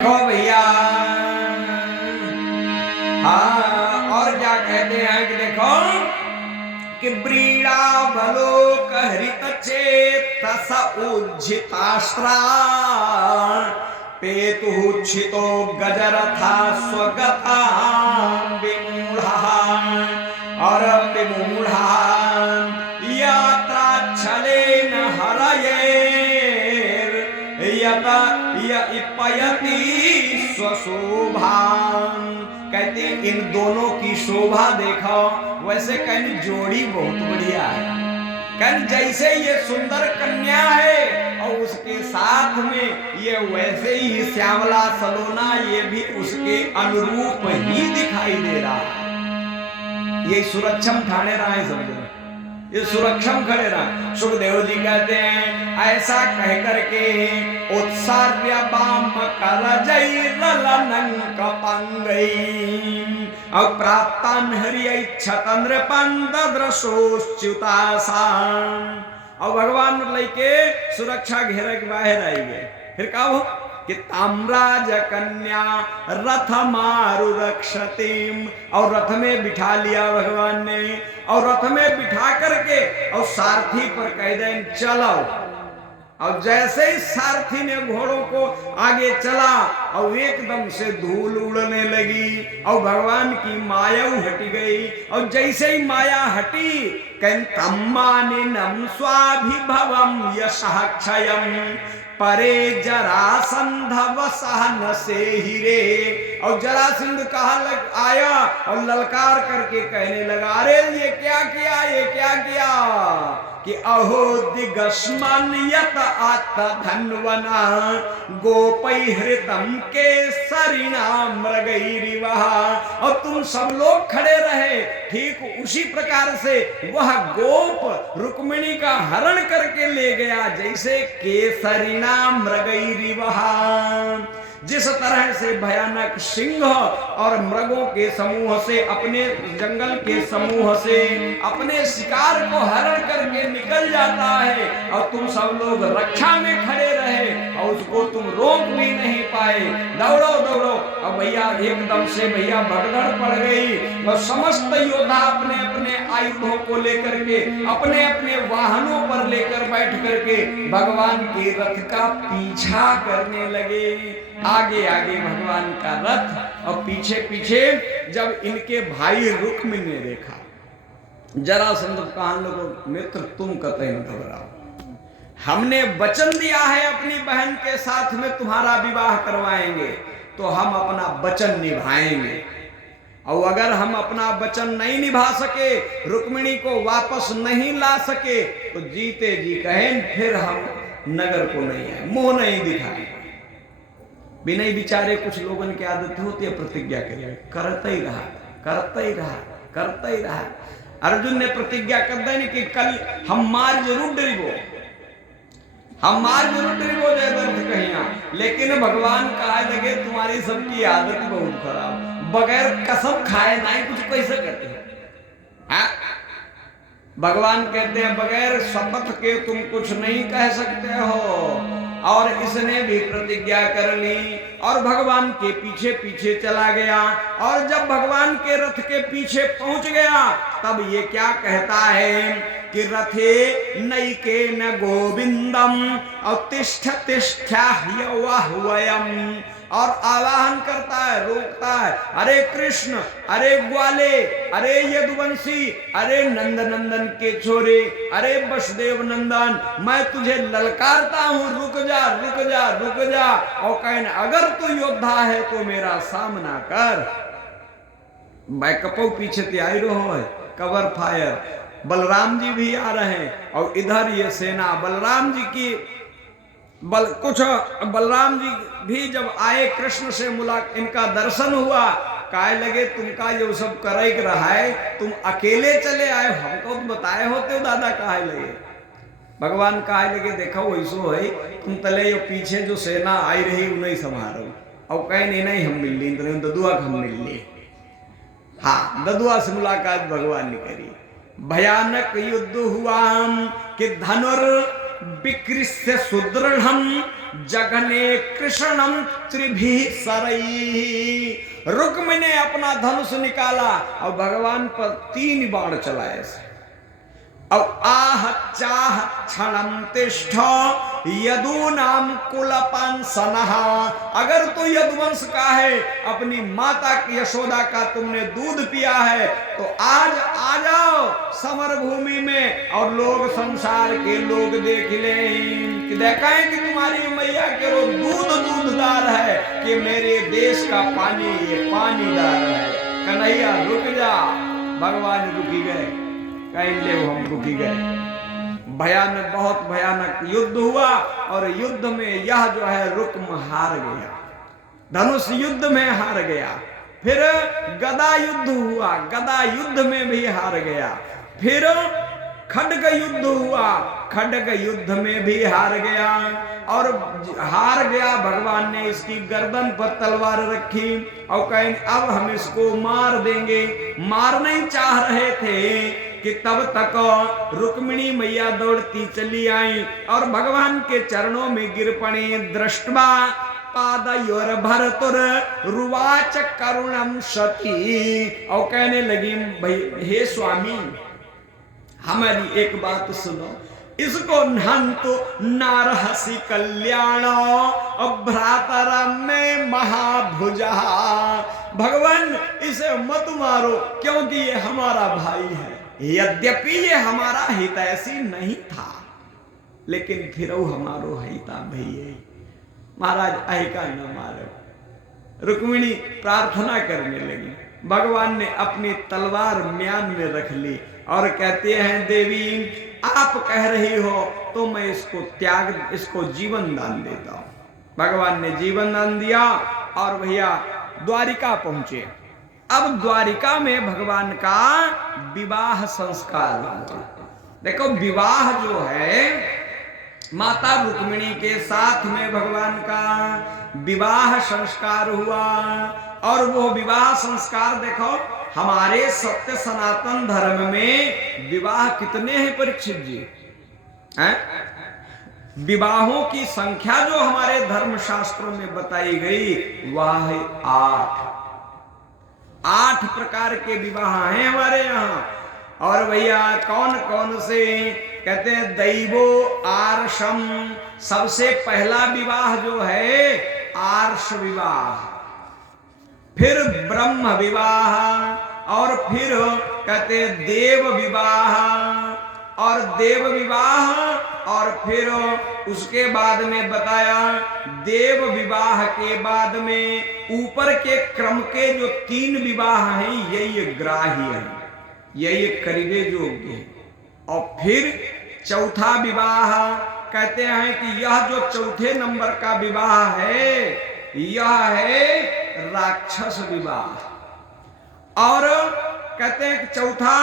देखो भैया। हाँ, और क्या कहते हैं कि देखो कि ब्रीड़ा बलोक हरित चेतस उज्झितास्त्रा पेतुच्छितो गजरथा स्वगता विमूढ़ः और विमूढ़ः यात्रा छलेन हरयेर पयति स्वशोभान। कहते हैं इन दोनों की शोभा देखो। वैसे कहनी जोड़ी बहुत बढ़िया है। कहनी जैसे ये सुंदर कन्या है और उसके साथ में ये वैसे ही श्यामला सलोना ये भी उसके अनुरूप ही दिखाई दे रहा है। ये सुरक्षम ठाणे रहा है समझो, ये सुरक्षम खड़े रहा। सुखदेव जी कहते हैं ऐसा कह करके उत्सार्य बाम कर जई रलनंक पंगई और प्राप्तान हरिय छतंद्र पंद द्रशोच्युतासान। और भगवान लेके सुरक्षा घेरे के बाहर आई गए। फिर क्या हो कि ताम्राज कन्या रथ मारु रक्षतीम, और रथ में बिठा लिया भगवान ने। और रथ में बिठा करके और सारथी पर कह दें चलो। और जैसे ही सारथी ने घोड़ों को आगे चला और एकदम से धूल उड़ने लगी और भगवान की माया हट गई। और जैसे ही माया हटी कंतम्मानिनम स्वाभिभवम यशः क्षयम परे जरासंध वसहन से हिरे। और जरासंध कहा लग आया और ललकार करके कहने लगा अरे ये क्या किया, ये क्या किया कि अहो दिगस्मन यत आत धन्वना गोपैहृतम के सरिणाम मृगैरिवः। और तुम सब लोग खड़े रहे ठीक उसी प्रकार से वह गोप रुक्मिणी का हरण करके ले गया जैसे केसरिणाम मृगैरिवः। जिस तरह से भयानक सिंह और मृगों के समूह से अपने जंगल के समूह से अपने शिकार को हरण करके निकल जाता है और तुम सब लोग रक्षा में खड़े रहे और उसको तुम रोक भी नहीं पाए। दौड़ो दौड़ो। और भैया एकदम से भैया भगदड़ पड़ गई और समस्त योद्धा अपने अपने आयुधों को लेकर के अपने अपने वाहनों पर लेकर बैठ करके भगवान के रथ का पीछा करने लगे। आगे आगे भगवान का रथ और पीछे पीछे। जब इनके भाई रुक्मिणी ने देखा जरासंध कहा लोगों मित्र तुम कतई न घबराओ, हमने वचन दिया है अपनी बहन के साथ में तुम्हारा विवाह करवाएंगे तो हम अपना वचन निभाएंगे। और अगर हम अपना वचन नहीं निभा सके, रुक्मिणी को वापस नहीं ला सके तो जीते जी कहें फिर हम नगर को नहीं आए, मुंह नहीं दिखाए। बिना बिचारे कुछ लोगों की आदत होती है प्रतिज्ञा के लिए करता ही रहा करता ही रहा करता ही रहा। अर्जुन ने प्रतिज्ञा कर दी कि कल हम मार जरूर डरिबो, हम मार जरूर डरिबो जय दर्द कहिया। लेकिन भगवान कहा लगे तुम्हारी सबकी आदत बहुत खराब, बगैर कसम खाए नहीं कुछ कैसे करते हैं। भगवान कहते हैं बगैर शपथ के तुम कुछ नहीं कह सकते हो। और इसने भी प्रतिज्ञा कर ली और भगवान के पीछे पीछे चला गया। और जब भगवान के रथ के पीछे पहुंच गया तब ये क्या कहता है कि रथे नैके न गोविंदम तिष्ठ तिष्ठा ह्यवह्वयम। और आवाहन करता है रोकता है अरे कृष्ण, अरे ग्वाले, अरे यदुवंशी, अरे नंद नंदन के छोरे, अरे वसुदेव नंदन मैं तुझे ललकारता हूं रुक जा रुक जा रुक जा। और कहने अगर तू योद्धा है तो मेरा सामना कर। बैकअप पीछे तैयारी रहो है कवर फायर। बलराम जी भी आ रहे हैं और इधर ये सेना बलराम जी की बलराम जी भी जब आए कृष्ण से इनका दर्शन हुआ कहे लगे तुमका ये सब करे रहा है, तुम अकेले चले आए, हमको तो बताए होते हो दादा। कहे लगे भगवान कहे लगे देखो वैसो है तुम तले यो पीछे जो सेना आई रही उन्हें संभालो। और कहे नहीं हम मिल ली ददुआ हम मिल लिए। हाँ ददुआ से मुलाकात भगवान ने करी। भयानक युद्ध हुआ कि धनुर विकृष्य सुदृढ़म जगने कृष्णम त्रिभिः सरई। रुक्मिणी ने अपना धनुष निकाला और भगवान पर 3 बाण चलाए। अब आह चाह क्षणम तिष्ठ यदूनाम कुलपांसनः। अगर तो यदुवंश का है, अपनी माता की यशोदा का तुमने दूध पिया है, तो आज आ जाओ समर भूमि में और लोग, संसार के लोग देख लें कि देखें कि तुम्हारी मैया के रो दूध दूधदार है कि मेरे देश का पानी ये पानीदार है। कन्हैया रुक जा। भगवान रुकी गए, कहीं ले हम रुकी गए। भयानक, बहुत भयानक युद्ध हुआ और युद्ध में यह जो है रुक्म हार गया, धनुष युद्ध में हार गया। फिर गदा युद्ध हुआ, गदा युद्ध में भी हार गया। फिर खड्ग युद्ध हुआ, खड्ग युद्ध में भी हार गया। और हार गया, भगवान ने इसकी गर्दन पर तलवार रखी और कहें अब हम इसको मार देंगे। मार नहीं चाह रहे थे कि तब तक रुक्मिणी मैया दौड़ती चली आई और भगवान के चरणों में गिर पड़ी। दृष्टवा पादयोर भरतुर रुवाच करुणम सती। और कहने लगी, भाई हे स्वामी हमारी एक बात सुनो, इसको नहंतु नारहसी कल्याण भ्रातरम में महाभुजा। भगवान इसे मत मारो क्योंकि ये हमारा भाई है। यद्यपि ये हमारा हितैषी नहीं था, लेकिन फिर वो हमारो हिता भैया। महाराज अहिका न मारो। रुक्मिणी प्रार्थना करने लगी। भगवान ने अपनी तलवार म्यान में रख ली और कहते हैं, देवी आप कह रही हो तो मैं इसको त्याग, इसको जीवन दान देता हूं। भगवान ने जीवन दान दिया और भैया द्वारिका पहुंचे। अब द्वारिका में भगवान का विवाह संस्कार हुआ। देखो विवाह जो है माता रुक्मिणी के साथ में भगवान का विवाह संस्कार हुआ। और वो विवाह संस्कार देखो हमारे सत्य सनातन धर्म में विवाह कितने हैं परीक्षित जी? हैं? विवाहों की संख्या जो हमारे धर्म शास्त्रों में बताई गई वह है 8 प्रकार के विवाह हैं हमारे यहाँ। और भैया कौन कौन से? कहते हैं दैवो आर्षम, सबसे पहला विवाह जो है आर्ष विवाह, फिर ब्रह्म विवाह, और फिर कहते हैं देव विवाह, और देव विवाह, और फिर उसके बाद में बताया देव विवाह के बाद में ऊपर के क्रम के जो 3 विवाह हैं यही ग्राह्य है, यही करीबे योग्य है। और फिर चौथा विवाह कहते हैं कि यह जो चौथे नंबर का विवाह है यह है राक्षस विवाह। और कहते हैं कि चौथा,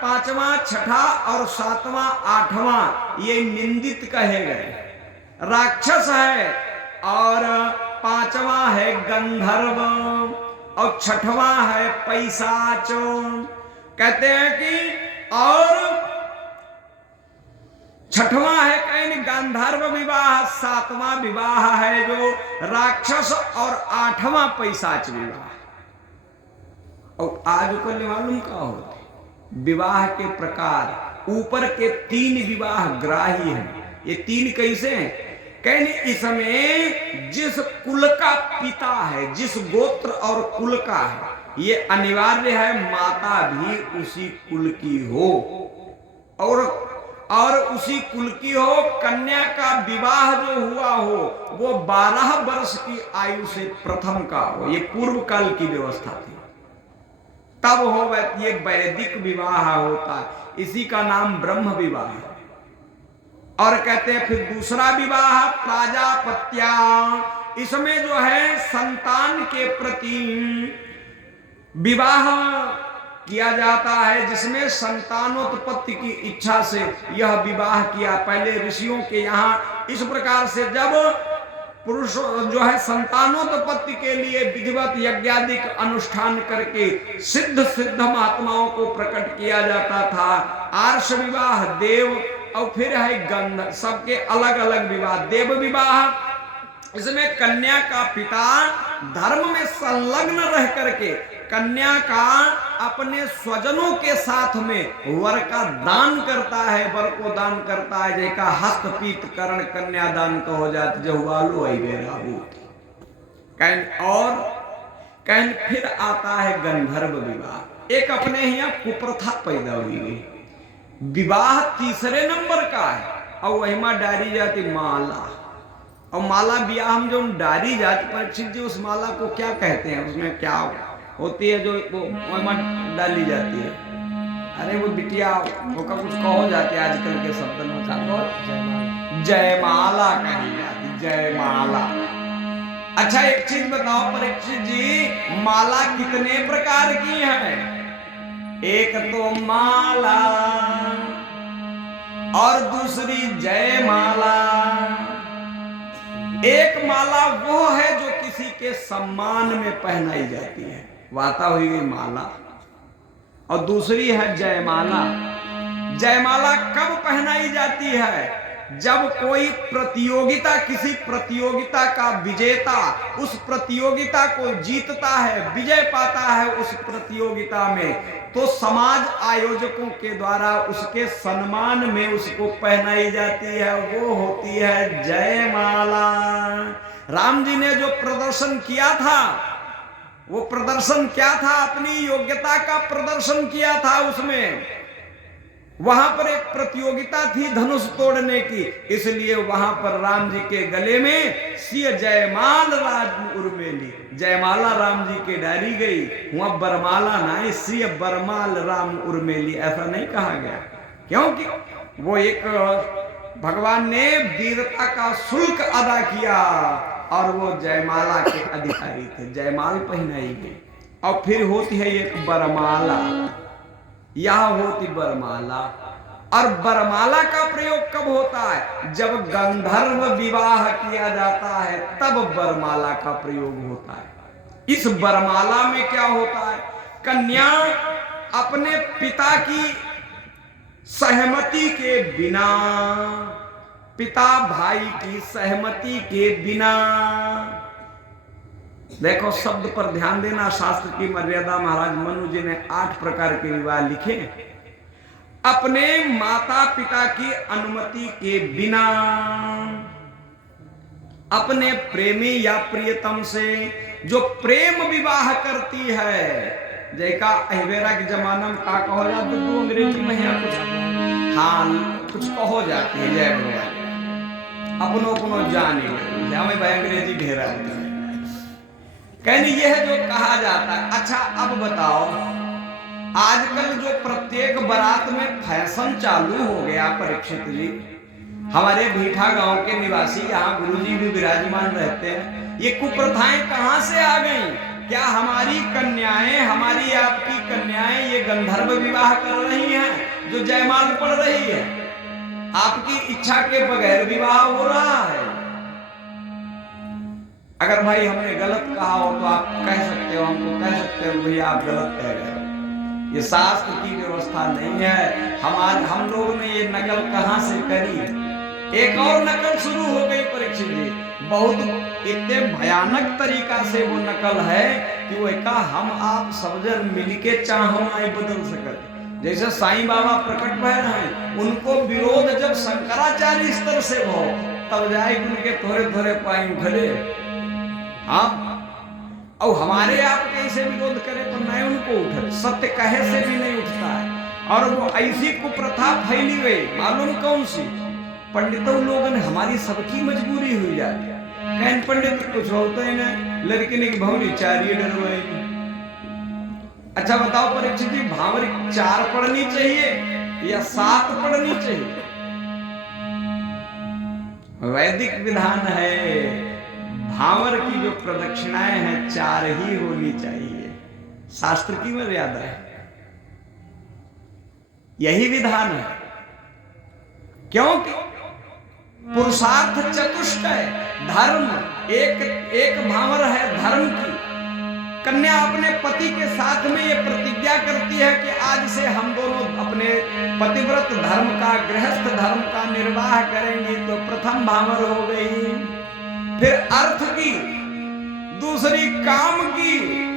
5वां, 6ठा और 7वां, 8वां ये निंदित कहे गए, राक्षस है। और 5वां है गंधर्व और 6ठवां है पैशाच। कहते हैं कि और 6ठवां है कहीं गांधर्व विवाह, 7वां विवाह है जो राक्षस और 8वां पैशाच विवाह। और आज को मालूम का होते विवाह के प्रकार, ऊपर के 3 विवाह ग्राही हैं। ये 3 कैसे हैं? कहने इसमें जिस कुल का पिता है, जिस गोत्र और कुल का है, ये अनिवार्य है माता भी उसी कुल की हो और उसी कुल की हो। कन्या का विवाह जो हुआ हो वो 12 वर्ष की आयु से प्रथम का हो, ये पूर्व काल की व्यवस्था थी। तब हो ये वैदिक विवाह होता है, इसी का नाम ब्रह्म विवाह है। और कहते हैं फिर दूसरा विवाह प्राजापत्या, इसमें जो है संतान के प्रति विवाह किया जाता है, जिसमें संतानोत्पत्ति की इच्छा से यह विवाह किया। पहले ऋषियों के यहाँ इस प्रकार से जब पुरुष जो है संतानोत्पत्ति के लिए विधिवत यज्ञादिक अनुष्ठान करके सिद्ध महात्माओं को प्रकट किया जाता था। आर्ष विवाह देव और फिर है गंध, सबके अलग अलग विवाह। देव विवाह, इसमें कन्या का पिता धर्म में संलग्न रह करके कन्या का अपने स्वजनों के साथ में वर का दान करता है, वर को दान करता है। जैका हस्तपीत करण कन्यादान का हो जाती जहुआलू और कहन फिर आता है गंधर्व विवाह। एक अपने यहाँ कुप्रथा पैदा हुई है, विवाह तीसरे नंबर का है और वही में डारी जाती माला। और माला ब्याह हम जो डारी जाती परीक्षित जी, उस माला को क्या कहते हैं, उसमें क्या होती है जो वो डाली जाती है? अरे वो बिटिया वो का कुछ कहो जाती है आजकल के शब्द में, जयमाला कही जाती, जयमाला। अच्छा एक चीज बताओ परीक्षित जी, माला कितने प्रकार की है? एक तो माला और दूसरी जयमाला। एक माला वो है जो किसी के सम्मान में पहनाई जाती है, वाता हुई गई माला, और दूसरी है जयमाला। जयमाला कब पहनाई जाती है? जब कोई प्रतियोगिता, किसी प्रतियोगिता का विजेता उस प्रतियोगिता को जीतता है, विजय पाता है उस प्रतियोगिता में, तो समाज आयोजकों के द्वारा उसके सम्मान में उसको पहनाई जाती है, वो होती है जयमाला। राम जी ने जो प्रदर्शन किया था, वो प्रदर्शन क्या था? अपनी योग्यता का प्रदर्शन किया था। उसमें वहां पर एक प्रतियोगिता थी धनुष तोड़ने की, इसलिए वहां पर राम जी के गले में सिय जयमाल राज उर्मेली, जयमाला राम जी के डारी गई, वहां बरमाला नहीं, सिय बरमाल राम उर्मेली ऐसा नहीं कहा गया, क्योंकि वो एक भगवान ने वीरता का शुल्क अदा किया और वो जयमाला के अधिकारी थे, जयमाल पहनाई गई। और फिर होती है एक बरमाला, यह होती बरमाला। और बरमाला का प्रयोग कब होता है? जब गंधर्व विवाह किया जाता है तब बरमाला का प्रयोग होता है। इस बरमाला में क्या होता है? कन्या अपने पिता की सहमति के बिना, पिता भाई की सहमति के बिना, देखो शब्द पर ध्यान देना, शास्त्र की मर्यादा महाराज मनु जी ने 8 प्रकार के विवाह लिखे। अपने माता पिता की अनुमति के बिना, अपने प्रेमी या प्रियतम से जो प्रेम विवाह करती है, जैका अहवेरा के जमाना में का कहो जाता, तो अंग्रेजी में है कुछ, हाँ कुछ कहो जाती है, जय भगवान अपनों को जाने हमें भाई अंग्रेजी ढेरा होता है, कहने यह जो कहा जाता है। अच्छा अब बताओ, आजकल जो प्रत्येक बारात में फैशन चालू हो गया परीक्षित जी, हमारे भीठा गांव के निवासी यहाँ गुरुजी भी विराजमान रहते हैं, ये कुप्रथाएं कहां से आ गई? क्या हमारी कन्याएं, हमारी आपकी कन्याएं ये गंधर्व विवाह कर रही हैं जो जयमाल पड़ रही है? आपकी इच्छा के बगैर विवाह हो रहा है। अगर भाई हमने गलत कहा हो तो आप कह सकते हो, हमको कह सकते हो भैया आप गलत कह रहे हो, ये शास्त्र की व्यवस्था नहीं है। हम लोग ने ये नकल कहां से करी? एक और नकल शुरू हो गई परीक्षित जी, बहुत इतने भयानक तरीका से वो नकल है कि वो का हम आप सब जन मिलके चाहो नहीं बदल सकते। जैसे साईं बाबा प्रकट भय हैं, उनको विरोध जब शंकराचार्य स्तर से हो तब जाए उनके थोड़े थोड़े पाई उठले, हाँ, और हमारे आप कैसे विरोध करे तो नहीं उनको उठे, सत्य कहे से भी नहीं उठता है। और वो ऐसी कुप्रथा फैली गई, मालूम कौन सी? पंडितों लोगों ने हमारी सबकी मजबूरी हुई जाती है, कहीं पंडित कुछ होता ही नहीं, लड़की ने भौरी 4 ही डरवाएगी। अच्छा बताओ परीक्षित जी, भावरी 4 पढ़नी चाहिए या 7 पढ़नी चाहिए? वैदिक विधान है, भावर की जो प्रदक्षिणाएं हैं 4 ही होनी चाहिए, शास्त्र की मर्यादा है, यही विधान है। क्योंकि पुरुषार्थ चतुष्टय, धर्म एक भावर है धर्म की, कन्या अपने पति के साथ में ये प्रतिज्ञा करती है कि आज से हम दोनों अपने पतिव्रत धर्म का, गृहस्थ धर्म का निर्वाह करेंगे। तो प्रथम भामर हो गई, फिर अर्थ की, दूसरी काम की,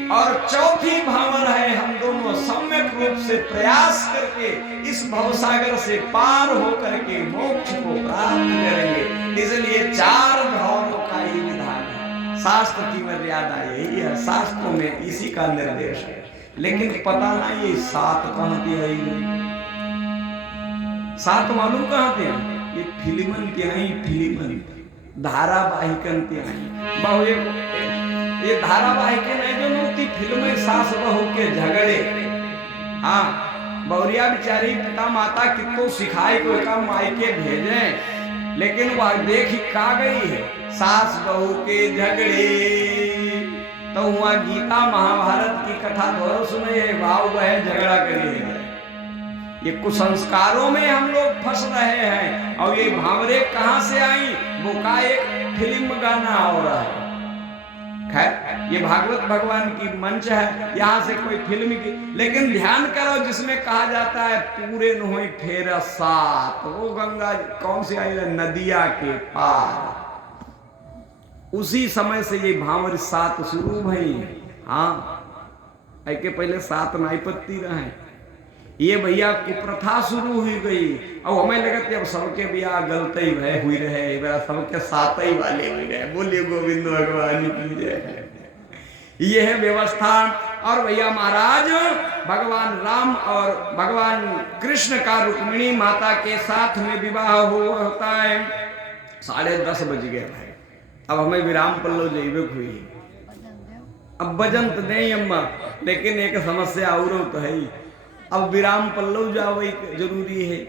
और चौथी भामर है हम दोनों सम्यक रूप से प्रयास करके इस भवसागर से पार होकर के मोक्ष को प्राप्त करेंगे। इसलिए 4 भावों का ही विधान है। शास्त्र की मर्यादा यही है, शास्त्रों में इसी का निर्देश है। लेकिन पता ना ये 7 कहां की आई गई, 7 मालूम कहां थे? ये फिल्मन के नहीं, फिल्मन धारावाहिकन के नहीं। बहु ये धारावाहिक नहीं जो नूती फिल्में सास बहू के झगड़े। हाँ, बहुरिया बेचारी पिता माता कितो सिखाए कोई का मायके भेजे, लेकिन वह देख ही का गई है सास बहू के झगड़े। तो वहां गीता महाभारत की कथा दोनों सुने, भाव वह झगड़ा करिए। ये कुसंस्कारों में हम लोग फंस रहे हैं। और ये भावरे कहां से आई? वो का एक फिल्म गाना हो रहा है। खैर, ये भागवत भगवान की मंच है, यहाँ से कोई फिल्म की। लेकिन ध्यान करो, जिसमें कहा जाता है पूरे नोई फेरा 7, वो गंगा कौन सी आई है? नदिया के पार। उसी समय से ये भावर 7 शुरू भई। हाँ, ऐके पहले 7 नाइपत्ती रहे। ये भैया कुप्रथा शुरू हुई गई। अब हमें लगता है अब सबके ब्याह गलत ही भय हुई रहे, सबके 7 ही वाले हुई रहे। बोलिए गोविंद भगवान की जय। ये है व्यवस्था। और भैया महाराज, भगवान राम और भगवान कृष्ण का रुक्मिणी माता के साथ में विवाह होता है। 10:30 बज गए भाई। अब हमें विराम पल्लो जैविक हुई। अब भजन तो नहीं अम्मा, लेकिन एक समस्या और तो है। अब विराम पल्लव जावे जरूरी है।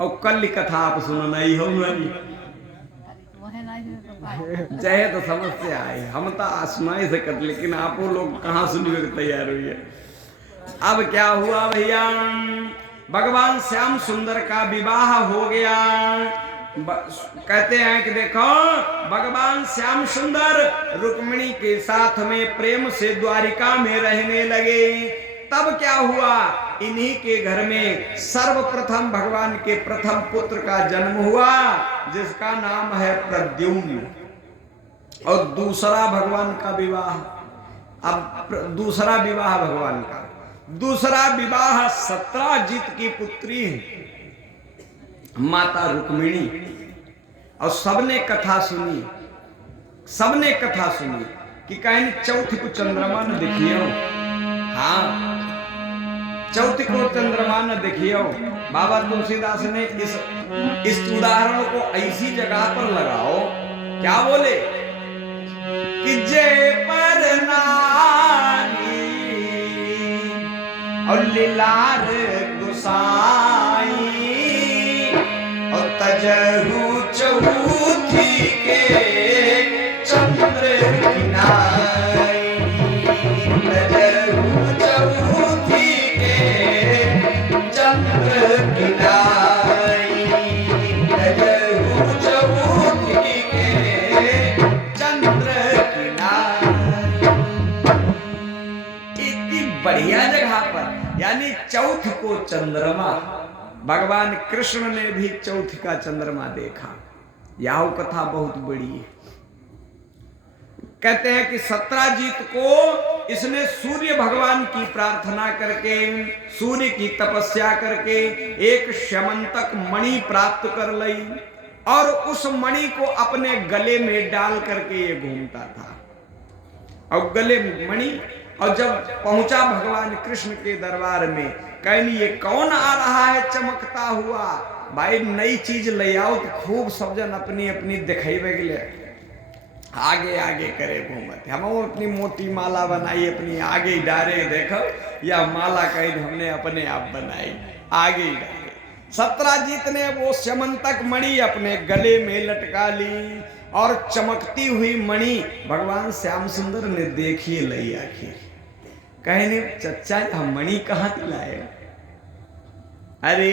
और कल कथा आप सुनना ही हो चाहे तो समस्या है। हम तो सुनाई सकते, लेकिन आप लोग कहाँ सुनने के तैयार हुई है। अब क्या हुआ भैया, भगवान श्याम सुंदर का विवाह हो गया। कहते हैं कि देखो, भगवान श्याम सुंदर रुक्मिणी के साथ में प्रेम से द्वारिका में रहने लगे। तब क्या हुआ, इन्हीं के घर में सर्वप्रथम भगवान के प्रथम पुत्र का जन्म हुआ, जिसका नाम है प्रद्युम्न। और दूसरा भगवान का विवाह, अब दूसरा विवाह भगवान का, दूसरा विवाह सत्राजित की पुत्री माता रुक्मिणी। और सबने कथा सुनी, सबने कथा सुनी कि कहीं चौथ को चंद्रमा न देखियो। हाँ, चौथ को चंद्रमा न देखियो। बाबा तुलसीदास ने इस उदाहरण को ऐसी जगह पर लगाओ, क्या बोले कि जय पर नारी और लीलार गुसाई और तजहु चौथी के चंद्र किनाई, तजहु चौथी के चंद्र किनाई, तजहु चौथी के चंद्र किनाई। इतनी बढ़िया जगह पर, यानी चौथ को चंद्रमा, भगवान कृष्ण ने भी चौथ का चंद्रमा देखा। यह कथा बहुत बड़ी है। कहते हैं कि सत्राजित को इसने सूर्य भगवान की प्रार्थना करके, सूर्य की तपस्या करके एक श्यमंतक मणि प्राप्त कर ली और उस मणि को अपने गले में डाल करके ये घूमता था। और गले मणि, और जब पहुंचा भगवान कृष्ण के दरबार में, कहनी ये कौन आ रहा है चमकता हुआ? भाई नई चीज ले आओ तो खूब सब जन अपनी अपनी दिखेबे के लिए आगे आगे करे घूमत। हम अपनी मोटी माला बनाई, अपनी आगे डारे, देखो या माला कहीं हमने अपने आप बनाई, आगे ही डारे। सत्राजित ने वो श्यमंतक मणि अपने गले में लटका ली और चमकती हुई मणि भगवान श्याम सुंदर ने देखी लई आखिर। कहने चचा हम मणि कहाँ लाए? अरे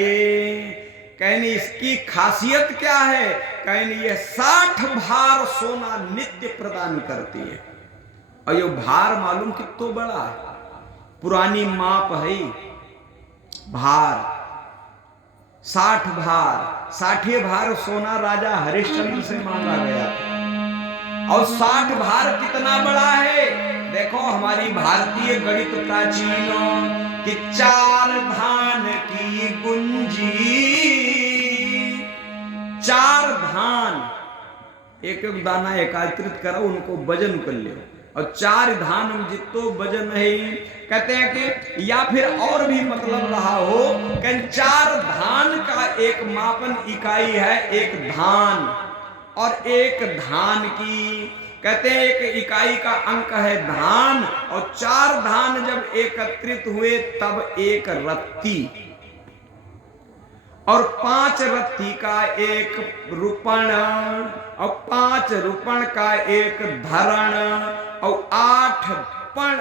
कहने इसकी खासियत क्या है? कहने ये 60 भार सोना नित्य प्रदान करती है। और ये भार मालूम कितना बड़ा है, पुरानी माप है भार 60 भार, 60 भार सोना राजा हरिश्चंद्र से मांगा गया था। और 60 भार कितना बड़ा है, देखो हमारी भारतीय गणित प्राचीनों कि 4 धान की गुंजी, 4 धान एक एक दाना एकत्रित करो, उनको वजन कर लो, और 4 धान में जितो वजन है, कहते हैं कि या फिर और भी मतलब रहा हो कि 4 धान का एक मापन इकाई है, एक धान, और एक धान की कहते हैं एक इकाई का अंक है धान, और 4 धान जब एकत्रित हुए तब एक रत्ती, और 5 रत्ती का एक रुपण, और 5 रुपण का एक धरण, और 8 पण,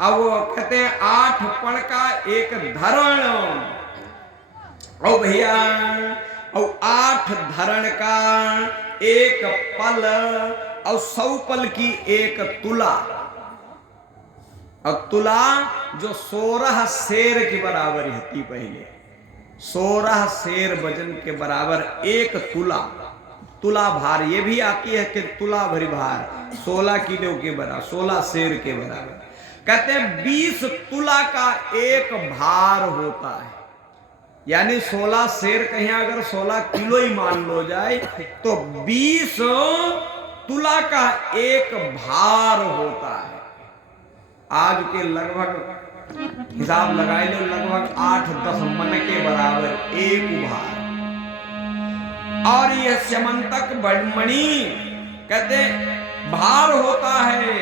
अब वो कहते हैं 8 पण का एक धरण, और भैया और 8 धरण का एक पल, और 100 पल की एक तुला, और तुला जो 16 शेर के बराबर होती, पहले 16 शेर वजन के बराबर एक तुला, तुला भार ये भी आती है कि तुला भरी भार 16 किलो के बराबर, 16 शेर के बराबर। कहते हैं 20 तुला का एक भार होता है, यानी 16 शेर कहीं अगर 16 किलो ही मान लो जाए तो 20 तुला का एक भार होता है। आज के लगभग हिसाब लगाए लो, लगभग 8-10 मन के बराबर एक भार। और यह स्यमंतक बड़मणि कहते भार होता है,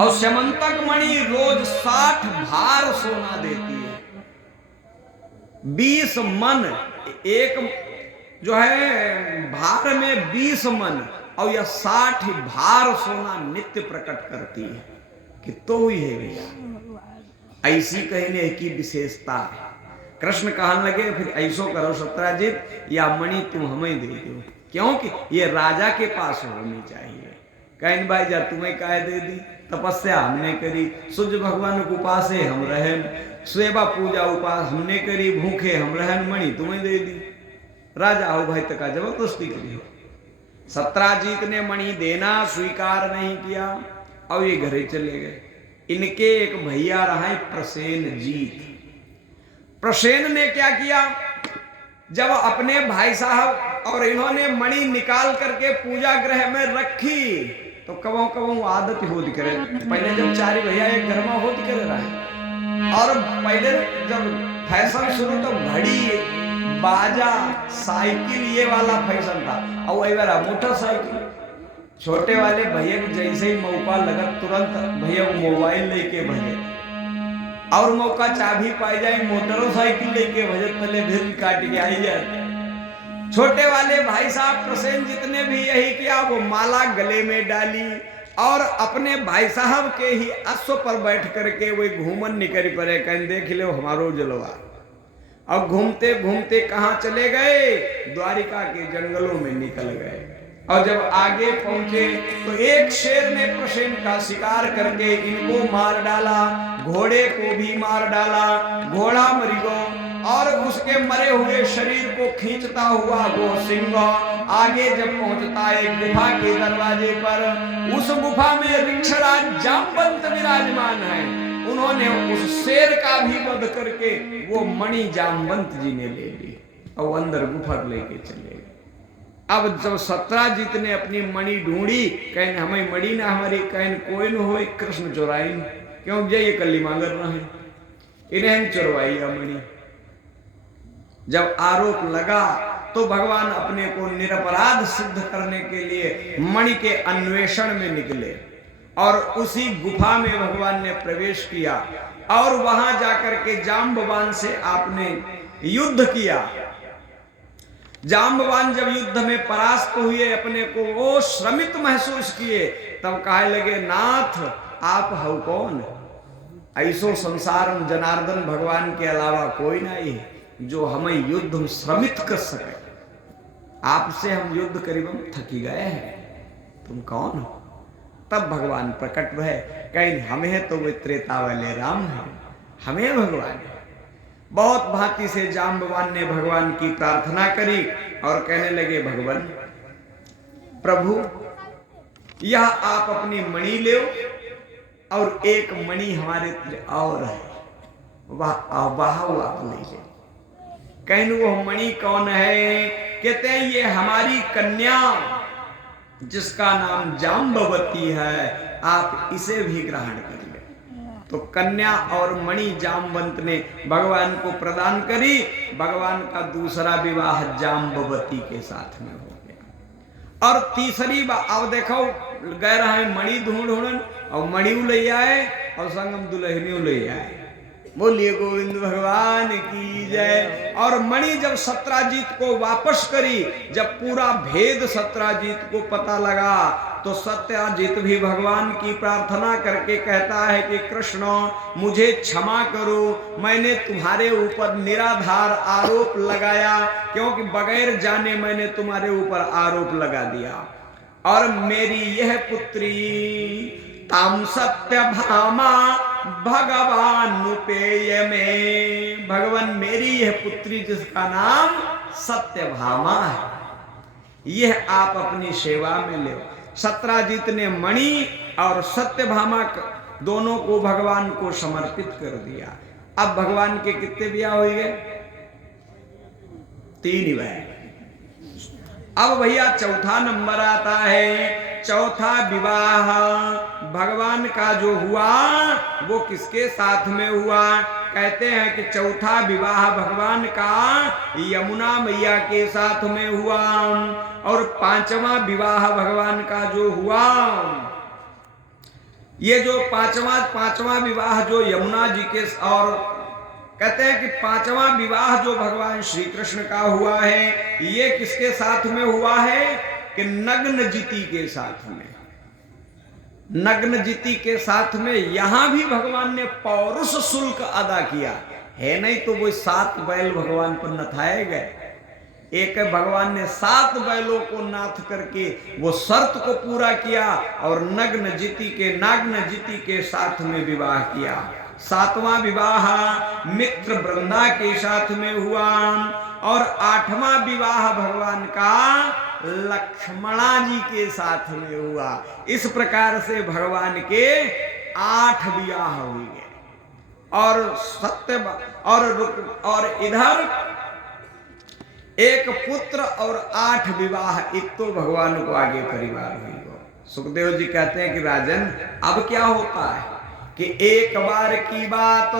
और स्यमंतक मणि रोज 60 भार सोना देती है। 20 मन एक जो है भार में 20 मन, और यह 60 भार सोना नित्य प्रकट करती है। कितो हुई है भैया, ऐसी कहने की विशेषता है। कृष्ण कहने लगे फिर ऐसो करो सत्राजित, या मणि तुम हमें दे दो, क्योंकि ये राजा के पास होनी चाहिए। कहन भाई जा तुम्हें काहे दे दी, तपस्या हमने करी, सूर्य भगवान के उपास हम रहन, सेवा पूजा उपास हमने करी, भूखे हम रहन, मणि तुम्हें दे दी। राजा हो भाई तक जबरदस्ती करी। सत्राजीत ने मणि देना स्वीकार नहीं किया और ये घरे चले गए। इनके एक भैया रहा प्रसेन जीत। प्रसेन ने क्या किया, जब अपने भाई साहब और इन्होंने मणि निकाल करके पूजा गृह में रखी तो कबो कबो आदत होती करे। पहले जब 4 भैया एक घर में होती करे रहे, और पहले जब फैशन शुरू तो घड़ी बाजा साइकिल ये वाला फैशन था, और वही वाला मोटरसाइकिल। छोटे वाले भैया को जैसे ही मौका लगा तुरंत भैया को मोबाइल लेके भजे, और मौका चाबी पाई जाए मोटरसाइकिल लेके भजे, तले फिर काट के आई जाए। छोटे वाले भाई साहब प्रसेन जितने भी यही किया, वो माला गले में डाली और अपने भाई साहब के ही अश्व पर बैठ करके वो घूमन निकल पड़े, कहीं देख लो हमारो जलवा। अब घूमते घूमते कहाँ चले गए, द्वारिका के जंगलों में निकल गए। और जब आगे पहुंचे तो एक शेर ने प्रसेन का शिकार करके इनको मार डाला, घोड़े को भी मार डाला, घोड़ा मर गया। और उसके मरे हुए शरीर को खींचता हुआ वो सिंह आगे जब पहुंचता है गुफा के दरवाजे पर, उस गुफा में ऋक्षराज जामवंत विराजमान है। उन्होंने उस शेर का भी वध करके वो मणि जामवंत जी ने ले ली और अंदर गुफा लेके चले गए। अब जब सत्राजित ने अपनी मणि ढूंढी, कहीं हमें मणि ना हमारी, कहीं कोई न हो, कृष्ण चुराई, क्यों ये कली मांगर रहे, इन्हें चुरवाई मणि। जब आरोप लगा तो भगवान अपने को निरपराध सिद्ध करने के लिए मणि के अन्वेषण में निकले, और उसी गुफा में भगवान ने प्रवेश किया, और वहां जाकर के जाम्बवान से आपने युद्ध किया। जाम्बवान जब युद्ध में परास्त हुए, अपने को वो श्रमित महसूस किए, तब कहे लगे नाथ आप हो कौन, ऐसो संसार में जनार्दन भगवान के अलावा कोई नहीं जो हमें युद्ध में श्रमित कर सके। आपसे हम युद्ध करीब थकी गए हैं, तुम कौन हो? तब भगवान प्रकट हुए। कहीं हमें तो वे त्रेता वाले राम हैं, हमें भगवान है। बहुत भांति से जाम्बवान ने भगवान की प्रार्थना करी और कहने लगे, भगवान प्रभु यह आप अपनी मणि ले और एक मणि हमारे और है, वाह आप ले ले। कहने वो मणि कौन है? कहते हैं ये हमारी कन्या जिसका नाम जाम्बवती है, आप इसे भी ग्रहण कर ले। तो कन्या और मणि जामवंत ने भगवान को प्रदान करी। भगवान का दूसरा विवाह जाम्बवती के साथ में हो गया। और तीसरी बार अब देखो गए रहे मणि ढूंढन और मणि ले आए और संगम दुल्हनियों ले आए। बोलिए गोविंद भगवान की जय। और मणि जब सत्राजीत को वापस करी, जब पूरा भेद सत्राजीत को पता लगा, तो सत्राजीत भी भगवान की प्रार्थना करके कहता है कि कृष्ण मुझे क्षमा करो, मैंने तुम्हारे ऊपर निराधार आरोप लगाया, क्योंकि बगैर जाने मैंने तुम्हारे ऊपर आरोप लगा दिया। और मेरी यह पुत्री ताम सत्यभामा भगवान उपेय में, भगवान मेरी यह पुत्री जिसका नाम सत्यभामा है, यह आप अपनी सेवा में ले। सत्राजीत ने मणि और सत्यभामा दोनों को भगवान को समर्पित कर दिया। अब भगवान के कितने ब्याह हो गए? 3 ही ब्याह। अब भैया चौथा नंबर आता है। चौथा विवाह भगवान का जो हुआ वो किसके साथ में हुआ? कहते हैं कि चौथा विवाह भगवान का यमुना मैया के साथ में हुआ। और 5वां विवाह भगवान का जो हुआ, ये जो पांचवा विवाह जो यमुना जी के, और कहते हैं कि 5वां विवाह जो भगवान श्री कृष्ण का हुआ है, ये किसके साथ में हुआ है? कि नग्नजिति के साथ में। नग्नजिति के साथ में यहां भी भगवान ने पौरुष शुल्क अदा किया है। नहीं तो वो 7 बैल भगवान पर नथाए गए। एक भगवान ने 7 बैलों को नाथ करके वो शर्त को पूरा किया और नाग्नजिति के साथ में विवाह किया। 7वां विवाह मित्र वृंदा के साथ में हुआ। और 8वां विवाह भगवान का लक्ष्मणा जी के साथ में हुआ। इस प्रकार से भगवान के 8 विवाह हुए। और इधर एक पुत्र और 8 विवाह, एक तो भगवान को आगे परिवार हुई। सुखदेव जी कहते हैं कि राजन अब क्या होता है कि एक बार की बात